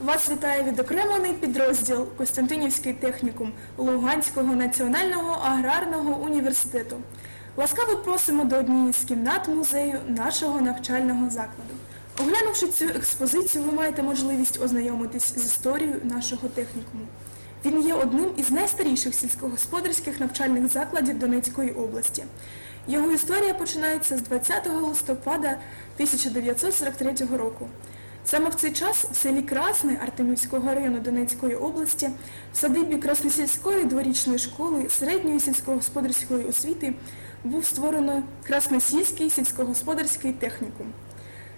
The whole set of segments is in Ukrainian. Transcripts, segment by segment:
Вас вітає відокремлений підрозділ Костянтинівський технікум Луганського національного аграрного університету. Ласкаво просимо до однієї з кімнат музею нашого навчального закладу. Оглянувши цю експозицію, ви маєте можливість ознайомитись з історією нашого технікуму. Він є одним із найстаріших сільськогосподарських навчальних закладів Донецької області. Його історія починається з 20 листопада 1943 року. Саме в цей час в селі Красне Артемівського району Донецької області в садибі Красносільської дворічної школи середньої сільськогосподарської освіти був створено Красносільський сільськогосподарський технікум.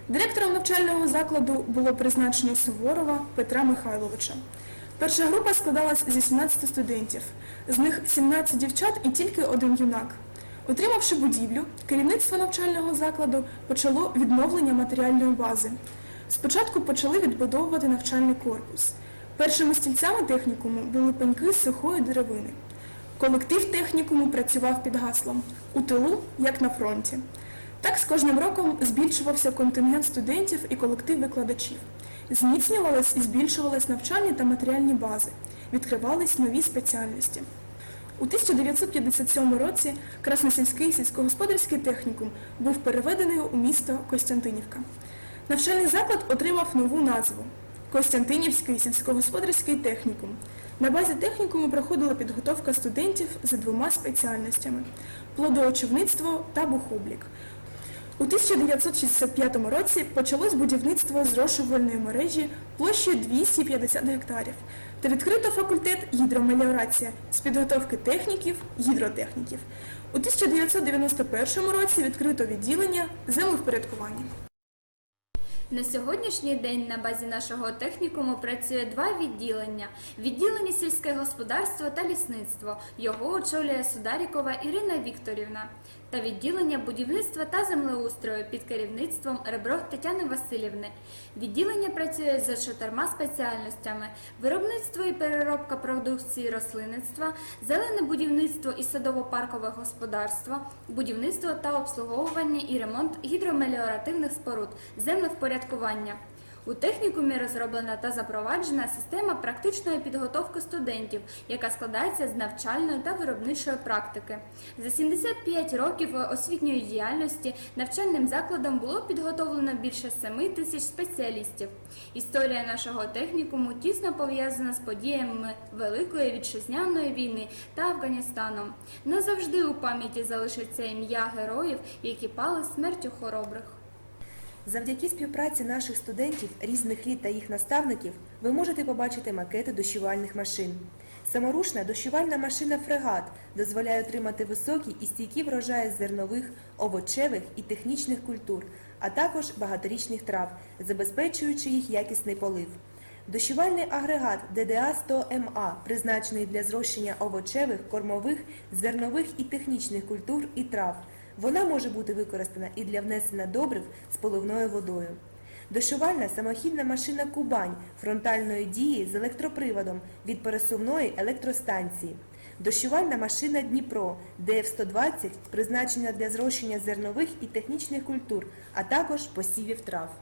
Директором навчального закладу було призначено Суворова Петра Михайловича. Перша група складалась зі 17 студентів, з них 17 дівчат і тільки один юнак. Отримавши будівлю, керівництво навчального закладу почало відновлення матеріальної бази. Спочатку почали відбудовувати навчальний корпус. Першими стільцями технікуму були пеньки з сухої деревини. Колектив технікуму працював під гаслом у тилу, як на фронті. Так з кожним роком збільшувався контингент студентів і колектив викладачів. Зміцнювались і збільшувались навчальні та матеріальні бази, відкривались нові спеціальності. У 1957 році Красносільський сільськогосподарський технікум був переведений у місто Костянтинівка. Навчальний заклад отримав нову назву Костянтинівський сільськогосподарський технікум. На базі технікуму проходила підготовка студентів за двома спеціальностями плодоочівництво та бухоблік. У 1965 році почалось будівництво зрошувальної мережі площею 250 гектарів та відкрито факультет гідромеліорація з підготовки техніків, гідротехніків. У 1991 році відкрито відділення землевпорядкування. На сьогоднішній день на базі нашого технікуму працює два відділення: відділення сільське господарство та лісництво. Його очолює Сударікова Ірина Вікторівна, та відділення будівництва та землеустрою під керівництвом Ребро Тетяни Васильівни. Відділення працює за чотирма спеціальностями: виробництво і переробка продукції рослинництва, зелене будівництво і садово-паркове господарство, будівництво та обслуговування і ремонт гідромеліоративних споруд, землевпорядкування. У технікумі розроблена та запроваджена система практичної підготовки студентів, яка складається з навчальної та виробничої практики. За 75 років освітньої діяльності навчальним закладом було підготовлено більше 7 тисяч спеціалістів. Історія нашого технікуму тісно пов'язана з подіями Великої вітчизняної війни та Афганістаном. Назавжди у пам'яті залишиться ім'я героїв, які пали смертю хоробрих. Завдяки співпраці наших студентів різних літ та їх наставників ви можете побачити макети дощувальних машин. Саморушна дощувальна машина фрегат дозволяє отримати високі і стійкі врожаї зернових, овочевих і технічних культур, а також багаторічних трав, забезпечуючи їх якісний полив. Дощувальний агрегат ДДА-100МА призначений для зрощення овочевих, кормових, зернових і технічних культур і трав. Вона може бути використана і для внесення добрив з поливною водою. Дощувальна самохідна машина Кубань фронтальної дії з електроприводом від пересувної електростанції. Дощувальна машина Дніпро ДФ-120 призначена для зрощення зернових і технічних культур, а також посівів трав.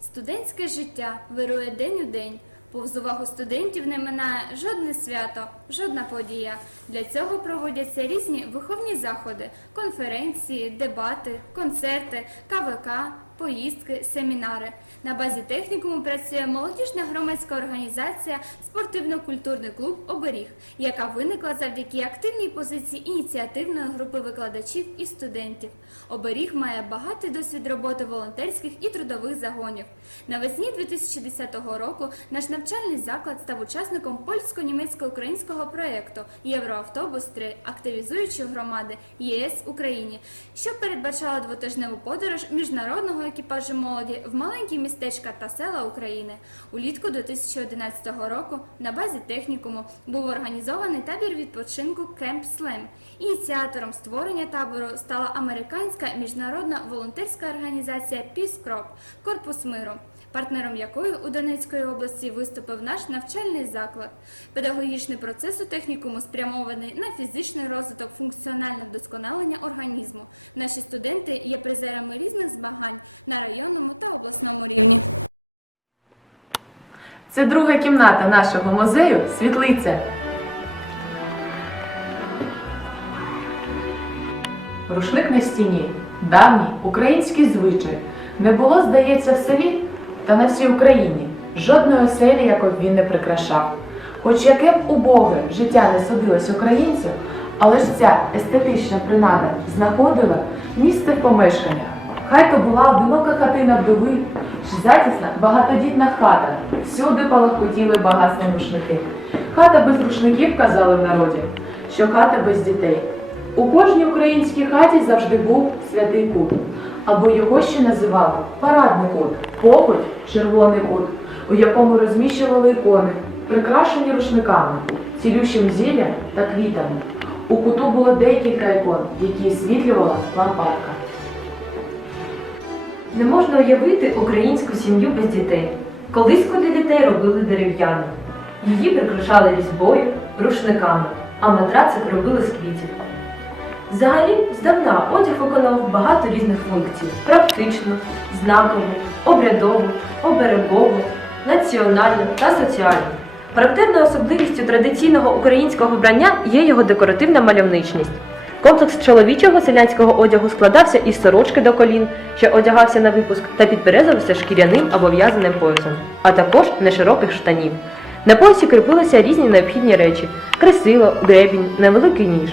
Студентське життя вирує день у день. Повз увагу студентів не минає жодне свято, жодна подія. Для цього проводяться різні виховні заходи, конференції, дебати, концерти, КВК, поїздки, семінари. На базі технікуму працює молодіжна громадська організація Спортивно-культурний клуб Оберіг, яка виникла завдяки активній позиції ініціативної групи викладачів і студентів. Оберіг має багатий досвід роботи волонтерських і трудових загонів. Навесні 2010 року наш навчальний заклад став учасником польсько-німецько-українського проєкту Євроавтобус 3 активізуючи громади ЄС Україні, що передбачало двотижневу подорож міжнародного екіпажу молоді в маленькі містечка та села України. Улітку 2011 року на базі технікуму був організований табір відпочинку Кемп Слем. Ініціатором створення табору стала американська міжнародна волонтерська організація Піскроп – Корпус миру. Партнером якої у Донецької області виступив наш навчальний заклад. Педагогічний процес у технікуму спрямований на фізичний розвиток, функціональне вдосконалення організму. Наші студенти є призерами різних змагань, на районному та обласному рівні. Це друга кімната нашого музею Світлиця. Рушник на стіні. Давній український звичай. Не було, здається, в селі та на всій Україні. Жодної оселі, якою б він не прикрашав. Хоч яке б убоге життя не судилось українцю, але ж ця естетична принада знаходила місце в помешканнях. Хай то була одинока хатина вдови, чи затісна багатодітна хата. Всюди палахкотіли багатством рушники. Хата без рушників, казали в народі, що хата без дітей. У кожній українській хаті завжди був святий кут, або його ще називали парадний кут, покуть червоний кут, у якому розміщували ікони, прикрашені рушниками, цілющим зіллям та квітами. У куту було декілька ікон, які освітлювала лампадка. Не можна уявити українську сім'ю без дітей. Колись для дітей робили дерев'яну. Її прикрашали різьбою, рушниками, а матрацик робили з квітів. Взагалі, здавна одяг виконував багато різних функцій: практичну, знакову, обрядову, оберегову, національну та соціальну. Характерною особливістю традиційного українського вбрання є його декоративна мальовничність. Комплекс чоловічого селянського одягу складався із сорочки до колін, що одягався на випуск, та підперезувався шкіряним або в'язаним поясом, а також нешироких штанів. На поясі кріпилися різні необхідні речі: кресило, гребінь, невеликий ніж.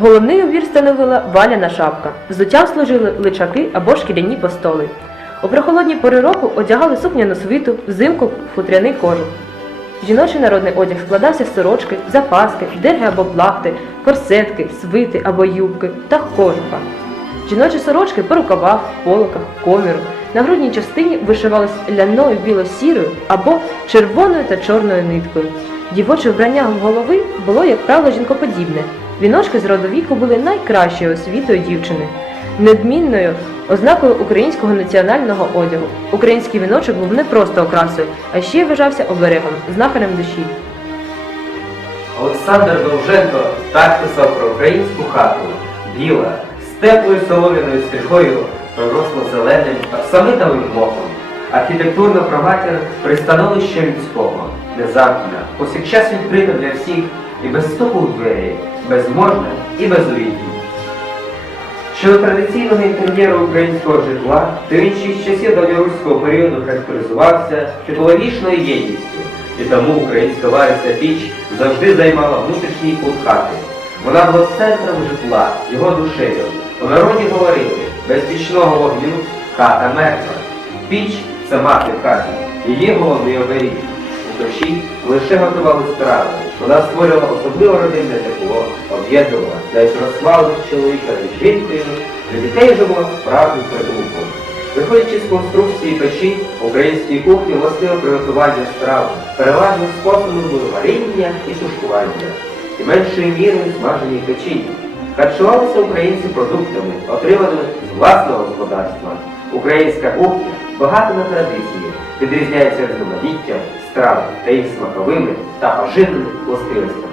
Головний убір становила валяна шапка. Взуттям служили личаки або шкіряні постоли. У прохолодні пори року одягали сукняну свиту, взимку хутряний кожух. Жіночий народний одяг складався з сорочки, запаски, дерги або плахти, корсетки, свити або юбки та кожуха. Жіночі сорочки по рукавах, поликах, коміру. На грудній частині вишивались ляною біло-сірою або червоною та чорною ниткою. Дівоче вбрання голови було, як правило, жінкоподібне. Віночки з родовіку були найкращою освітою дівчини. Недмінною ознакою українського національного одягу. Український віночок був не просто окрасою, а ще й вважався оберегом, знахарем душі. Олександр Довженко так писав про українську хату. Біла, з теплою солом'яною стріхою, проросло зеленим оксамитовим мохом. Архітектурно проватір пристановище людського, де замкнена, повсякчас відкрита для всіх і без стуку у двері, безможна і безувітна. Щодо традиційного інтер'єру українського житла, він з часів давньоруського періоду характеризувався тепловічною єдністю, і тому українська вариця піч завжди займала внутрішній кут хати. Вона була центром житла, його душею. У народі говорили, без пічного вогню хата мертва. Піч це мати в хаті, її головний оберіг. Печі лише готували страви. Вона створювала особливе родинне тепло, об'єднувала, навіть розславлених чоловіка з жінкою, для дітей же була справжнім притулком. Виходячи з конструкції печі, українській кухні властиво приготування страв, переважно способом були варіння і тушкування, і меншою мірою смажені печі. Харчувалися українці продуктами, отриманими з власного господарства. Українська кухня багата на традиції, відрізняється різноманіттям, страв та їх смаковими та поживними властивостями.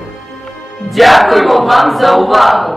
Дякуємо вам за увагу!